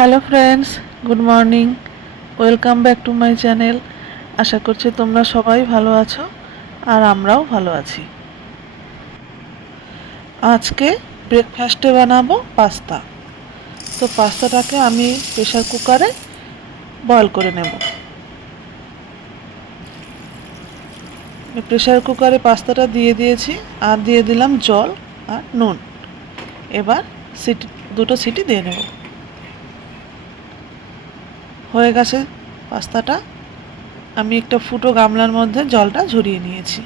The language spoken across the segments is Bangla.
Hello friends good morning welcome back to my channel আশা করছি তোমরা সবাই ভালো আছো আর আমরাও ভালো আছি। আজকে ব্রেকফাস্টে বানাবো পাস্তা তো পাস্তাটাকে আমি প্রেশার কুকারে বয়ল করে নেব। প্রেশার কুকারে পাস্তাটা দিয়ে দিয়েছি আর দিয়ে দিলাম জল আর নুন। এবার সিটি, দুটো সিটি দিয়ে নেব। হয়ে গেছে পাস্তাটা। আমি একটা ফুটো গামলার মধ্যে জলটা ঝরিয়ে নিয়েছি।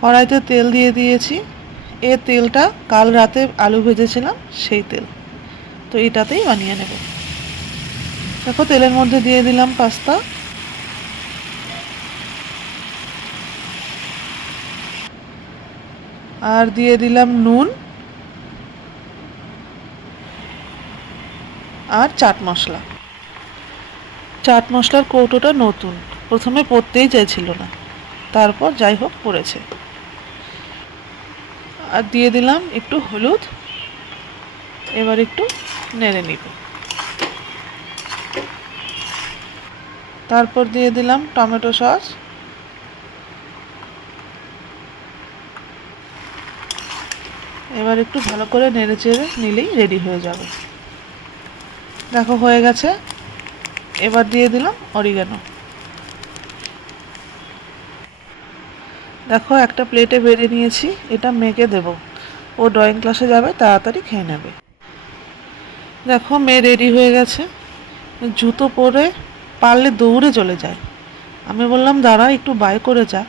কড়াইতে তেল দিয়ে দিয়েছি। এ তেলটা কাল রাতে আলু ভেজেছিলাম, সেই তেল। তো এটাতেই বানিয়ে নেব। দেখো, তেলের মধ্যে দিয়ে দিলাম পাস্তা। আর দিয়ে দিলাম নুন। আর চাট মশলা। চাট মশলার কৌটোটা নতুন। প্রথমে পড়তেই চাইছিল না। তারপর যাই হোক পড়েছে। আর দিয়ে দিলাম একটু হলুদ। এবার একটু নেড়ে নিব। তারপর দিয়ে দিলাম টমেটো সস। এবার একটু ভালো করে নেড়ে চেড়ে নিলেই রেডি হয়ে যাবে। দেখো, হয়ে গেছে। এবার দিয়ে দিলাম অরিগানো দেখো, একটা প্লেটে বেড়ে নিয়েছি, এটা মেখে দেব। ও ড্রয়িং ক্লাসে যাবে, তাড়াতাড়ি খেয়ে নেবে। দেখো, মেয়ে রেডি হয়ে গেছে। জুতো পরে পারলে দৌড়ে চলে যায়। আমি বললাম, দাঁড়া, একটু বাই করে যা।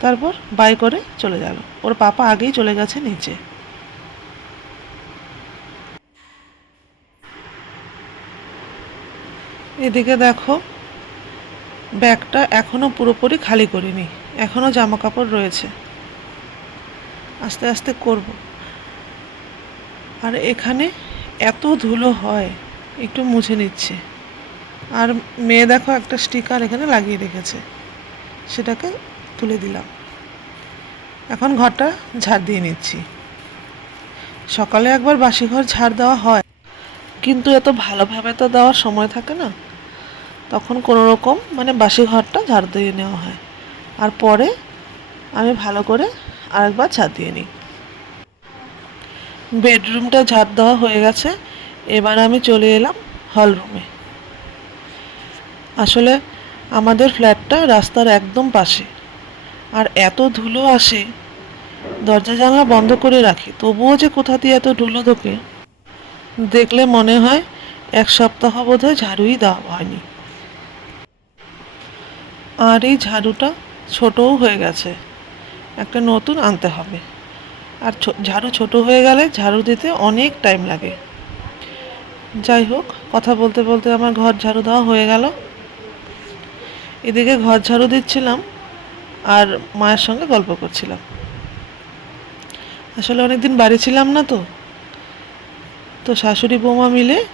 তারপর বাই করে চলে গেল। ওর পাপা আগেই চলে গেছে নিচে। এদিকে দেখো, ব্যাগটা এখনও পুরোপুরি খালি করিনি এখনও জামা কাপড় রয়েছে। আস্তে আস্তে করব। আর এখানে এত ধুলো হয়, একটু মুছে নিচ্ছে। আর মেয়ে দেখো একটা স্টিকার এখানে লাগিয়ে রেখেছে, সেটাকে তুলে দিলাম। এখন ঘরটা ঝাড় দিয়ে নিচ্ছি। সকালে একবার বাসি ঘর ঝাড় দেওয়া হয়, কিন্তু এত ভালোভাবে তো দেওয়ার সময় থাকে না। তখন কোনো রকম মানে বাসি ঘরটা ঝাড় দিয়ে নেওয়া হয়। আর পরে আমি ভালো করে আরেকবার ঝাড় দিয়ে নিই। বেডরুমটা ঝাড় দেওয়া হয়ে গেছে। এবার আমি চলে এলাম হল রুমে। আসলে আমাদের ফ্ল্যাটটা রাস্তার একদম পাশে। আর এত ধুলো আসে, দরজা জানলা বন্ধ করে রাখি। তবুও যে কোথা দিয়ে এত ধুলো ঢোকে, দেখলে মনে হয় এক সপ্তাহ বোধহয় ঝাড়ুই দেওয়া হয়নি। আর এই ঝাড়ুটা ছোটও হয়ে গেছে। একটা নতুন আনতে হবে। আর ঝাড়ু ছোট হয়ে গেলে ঝাড়ু দিতে অনেক টাইম লাগে। যাই হোক, কথা বলতে বলতে আমার ঘর ঝাড়ু দেওয়া হয়ে গেল। এদিকে ঘর ঝাড়ু দিচ্ছিলাম আর মায়ের সঙ্গে গল্প করছিলাম। আসলে অনেকদিন বাড়ি ছিলাম না তো। তো শাশুড়ি বৌমা মিলে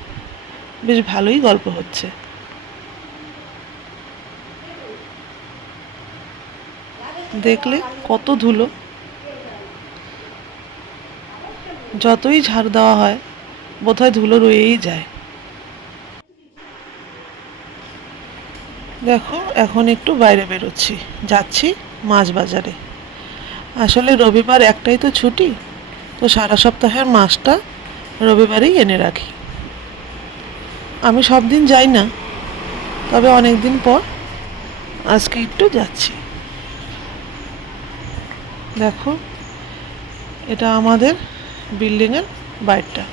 বেশ ভালোই গল্প হচ্ছে। দেখলে কত ধুলো। যতই ঝাড় দেওয়া হয়, বোধহয় ধুলো রয়েই যায়। দেখো, এখন একটু বাইরে বেরোচ্ছি। যাচ্ছি মাছ বাজারে আসলে রবিবার একটাই তো ছুটি, তো সারা সপ্তাহের মাছটা রবিবারেই এনে রাখি। আমি সব দিন যাই না, তবে অনেক দিন পর আজকে একটু যাচ্ছি। দেখো, এটা আমাদের বিল্ডিংয়ের বাইরটা।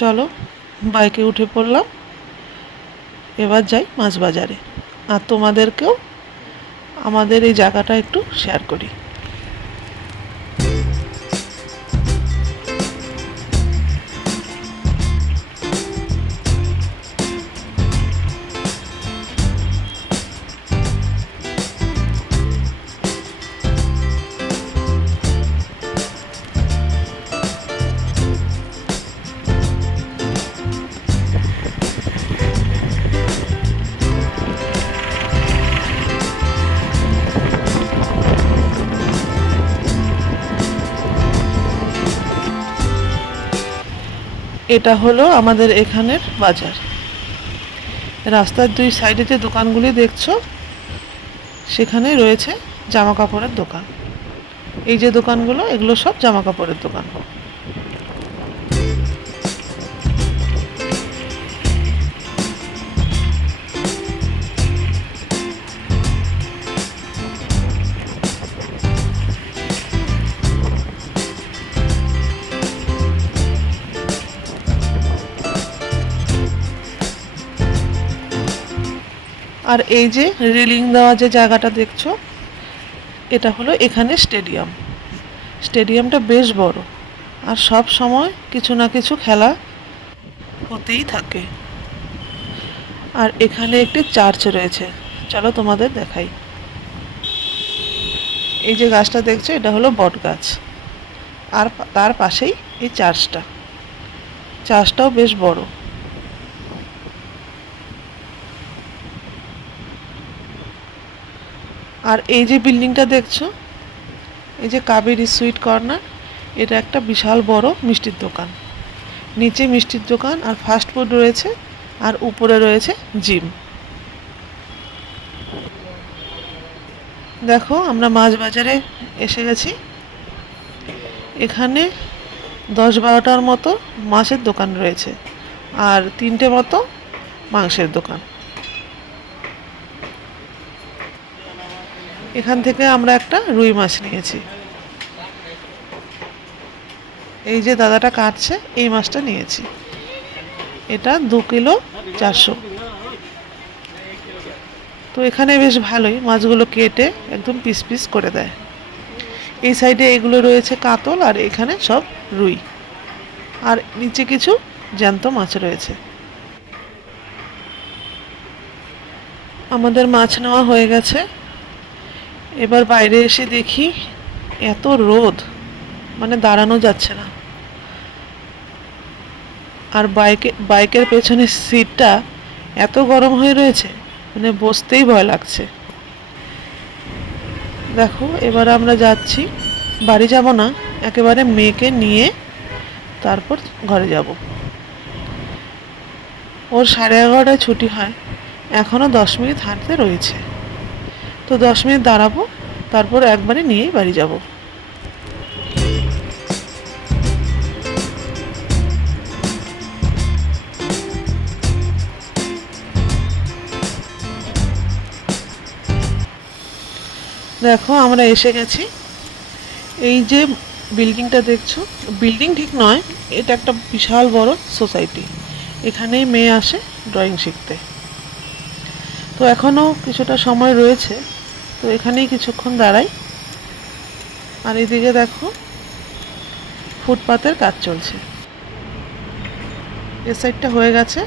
চলো, বাইকে উঠে পড়লাম। এবার যাই মাছ বাজারে। আর তোমাদেরকেও আমাদের এই জায়গাটা একটু শেয়ার করি। এটা হলো আমাদের এখানের বাজার। রাস্তার দুই সাইডে যে দোকানগুলি দেখছ, সেখানে রয়েছে জামা কাপড়ের দোকান। এই যে দোকানগুলো, এগুলো সব জামা কাপড়ের দোকান। আর এই যে রেলিং দেওয়া যে জায়গাটা দেখছ, এটা হলো এখানে স্টেডিয়াম। স্টেডিয়ামটা বেশ বড় আর সব সময় কিছু না কিছু খেলা হতেই থাকে। আর এখানে একটি চার্চ রয়েছে। চলো তোমাদের দেখাই। এই যে গাছটা দেখছ, এটা হলো বট গাছ। আর তার পাশেই এই চার্চটা। চার্চটাও বেশ বড়। আর এই যে বিল্ডিংটা দেখছ, এই যে কাবেরি সুইট কর্নার, এটা একটা বিশাল বড় মিষ্টির দোকান। নিচে মিষ্টির দোকান আর ফাস্ট ফুড রয়েছে আর উপরে রয়েছে জিম। দেখো, আমরা মাছ বাজারে এসে গেছি। এখানে দশ বারোটার মতো মাছের দোকান রয়েছে আর তিনটে মতো মাংসের দোকান। এখান থেকে আমরা একটা রুই মাছ নিয়েছি। এই যে দাদাটা কাটছে, এই মাছটা নিয়েছি। এটা দু কিলো চারশো। তো এখানে বেশ ভালোই মাছগুলো কেটে একদম পিস পিস করে দেয়। এই সাইডে এগুলো রয়েছে কাতল আর এখানে সব রুই। আর নিচে কিছু জ্যান্ত মাছ রয়েছে। আমাদের মাছ নেওয়া হয়ে গেছে। এবার বাইরে এসে দেখি এত রোদ মানে দাঁড়ানো যাচ্ছে না। আর বাইকে, বাইকের পেছনের সিটটা এত গরম হয়ে রয়েছে মানে বসতেই ভয় লাগছে। দেখো, এবার আমরা যাচ্ছি, বাড়ি যাব না, একেবারে মেয়েকে নিয়ে তারপর ঘরে যাব। ওর সাড়ে এগারোটায় ছুটি হয় এখনও দশ মিনিট হাঁটতে রয়েছে। তো দশ মিনিট দাঁড়াবো, তারপর একবারে নিয়েই বাড়ি যাব। দেখো, আমরা এসে গেছি। এই যে বিল্ডিংটা দেখছ, বিল্ডিং ঠিক নয়, এটা একটা বিশাল বড় সোসাইটি। এখানেই মেয়ে আসে ড্রয়িং শিখতে। তো এখনও কিছুটা সময় রয়েছে তো এখানেই কিছুক্ষণ দাঁড়াই। আর এদিকে দেখো, ফুটপাতের কাজ চলছে। এ সাইডটা হয়ে গেছে।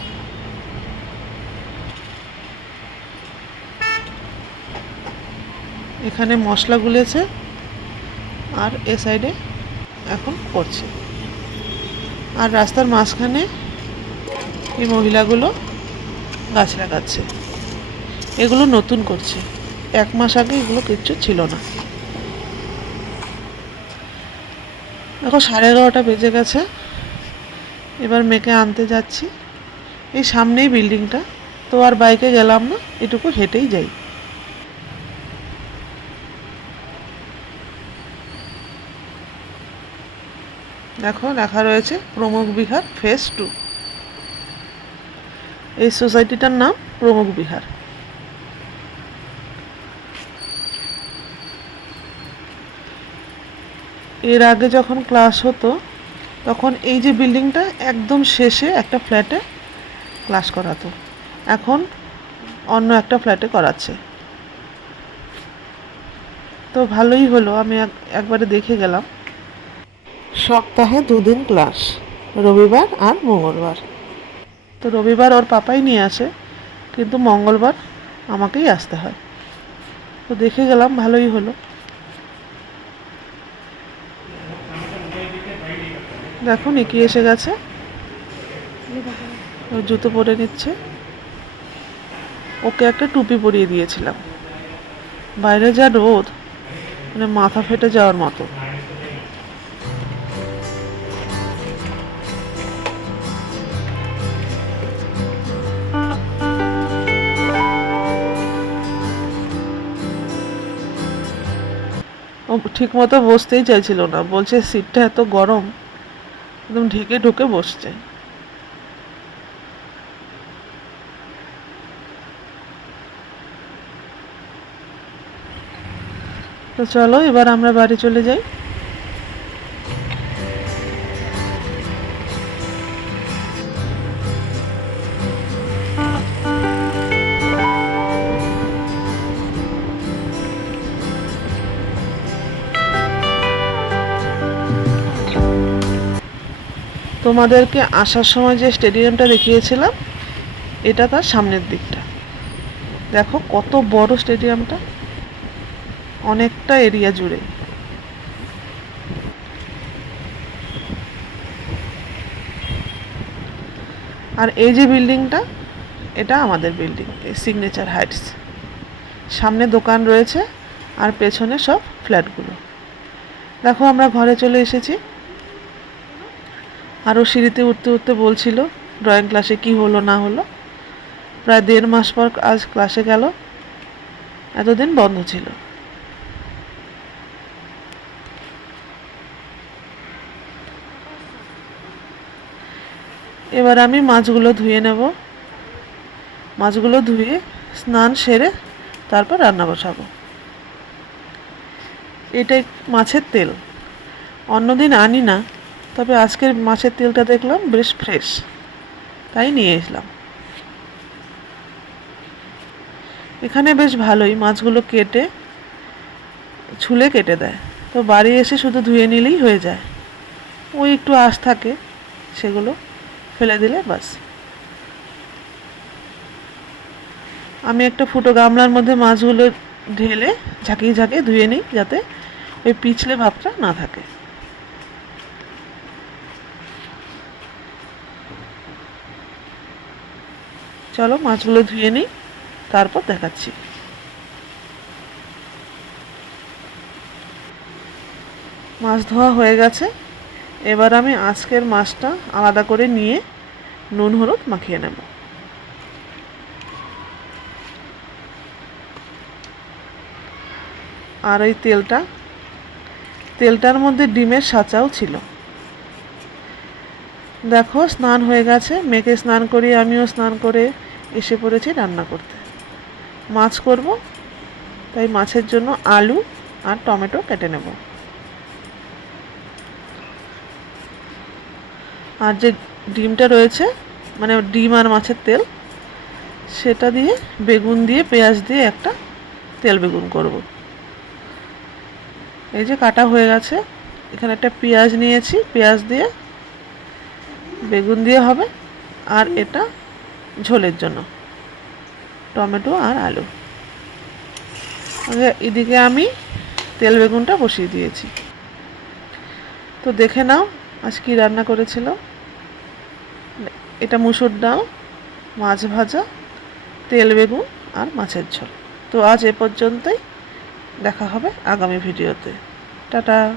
এখানে মশলা গুলেছে আর এ সাইডে এখন করছে। আর রাস্তার মাঝখানে এই মহিলাগুলো গাছ লাগাচ্ছে। এগুলো নতুন করছে। এক মাস আগে এগুলো কিচ্ছু ছিল না। দেখো, সাড়ে এগারোটা বেজে গেছে। এবার মেয়েকে আনতে যাচ্ছি। এই সামনেই বিল্ডিংটা। তো আর বাইকে গেলাম না, এটুকু হেঁটেই যাই। দেখো, লেখা রয়েছে প্রমুখ বিহার ফেস টু। এই সোসাইটিটার নাম প্রমুখ বিহার। এর আগে যখন ক্লাস হতো, তখন এই যে বিল্ডিংটা একদম শেষে একটা ফ্ল্যাটে ক্লাস করাতো। এখন অন্য একটা ফ্ল্যাটে করাচ্ছে। তো ভালোই হলো, আমি এক- একবারে দেখে গেলাম। সপ্তাহে দুদিন ক্লাস রবিবার আর মঙ্গলবার। তো রবিবার ওর পাপাই নিয়ে আসে, কিন্তু মঙ্গলবার আমাকেই আসতে হয়। তো দেখে গেলাম, ভালোই হলো। দেখো নিকি এসে গেছে। ও জুতো পরে নিচ্ছে। ওকে একটা টুপি পরিয়ে দিয়েছিলাম। বাইরে যা রোদ মানে মাথা ফেটে যাওয়ার মতো। ঠিক মতো বসতেই চাইছিল না। বলছে সিটটা এত গরম একদম ঢেকে ঢুকে বসছে। তো চলো এবার আমরা বাড়ি চলে যাই। তোমাদেরকে আসার সময় যে স্টেডিয়ামটা দেখিয়েছিলাম, এটা তার সামনের দিকটা। দেখো কত বড় স্টেডিয়ামটা। অনেকটা এরিয়া জুড়ে। আর এই যে বিল্ডিংটা, এটা আমাদের বিল্ডিং সিগনেচার হাইটস সামনে দোকান রয়েছে, আর পেছনে সব ফ্ল্যাটগুলো। দেখো আমরা ঘরে চলে এসেছি। আরও সিঁড়িতে উঠতে উঠতে বলছিল ড্রয়িং ক্লাসে কি হলো না হলো? প্রায় দেড় মাস পর আজ ক্লাসে গেল। এতদিন বন্ধ ছিল। এবার আমি মাছগুলো ধুয়ে নেব। মাছগুলো ধুয়ে স্নান সেরে তারপর রান্না বসাবো। এটাই মাছের তেল। অন্যদিন আনি না। তবে আজকের মাছের তেলটা দেখলাম বেশ ফ্রেশ তাই নিয়ে এসলাম। এখানে বেশ ভালোই মাছগুলো কেটে, ছুলে কেটে দেয়। তো বাড়ি এসে শুধু ধুয়ে নিলেই হয়ে যায়। ওই একটু আশ থাকে, সেগুলো ফেলে দিলে বাস আমি একটা ফুটো গামলার মধ্যে মাছগুলো ঢেলে ঝাঁকিয়ে ঝাঁকিয়ে ধুয়ে নিই যাতে ওই পিছলে ভাবটা না থাকে। চলো মাছগুলো ধুয়ে নিই, তারপর দেখাচ্ছি। মাছ ধোয়া হয়ে গেছে। এবার আমি আজকের মাছটা আলাদা করে নিয়ে নুন, হলুদ মাখিয়ে নেব। আর ওই তেলটা, তেলটার মধ্যে ডিমের সাঁচাও ছিল। দেখো, স্নান হয়ে গেছে। মেয়েকে স্নান করিয়ে আমিও স্নান করে এসে পড়েছি রান্না করতে। মাছ করব, তাই মাছের জন্য আলু আর টমেটো কেটে নেব। আর যে ডিমটা রয়েছে মানে ডিম আর মাছের তেল, সেটা দিয়ে বেগুন দিয়ে, পেঁয়াজ দিয়ে একটা তেল বেগুন করব। এই যে কাটা হয়ে গেছে, এখানে একটা পেঁয়াজ নিয়েছি। পেঁয়াজ দিয়ে বেগুন দিয়ে হবে আর এটা ঝোলের জন্য। টমেটো আর আলু। এদিকে আমি তেল বেগুনটা বসিয়ে দিয়েছি। তো দেখে নাও আজ কী রান্না করেছিল। এটা মুসুর ডাল, মাছ ভাজা, তেল বেগুন আর মাছের ঝোল। তো আজ এ পর্যন্তই। দেখা হবে আগামী ভিডিওতে। টাটা।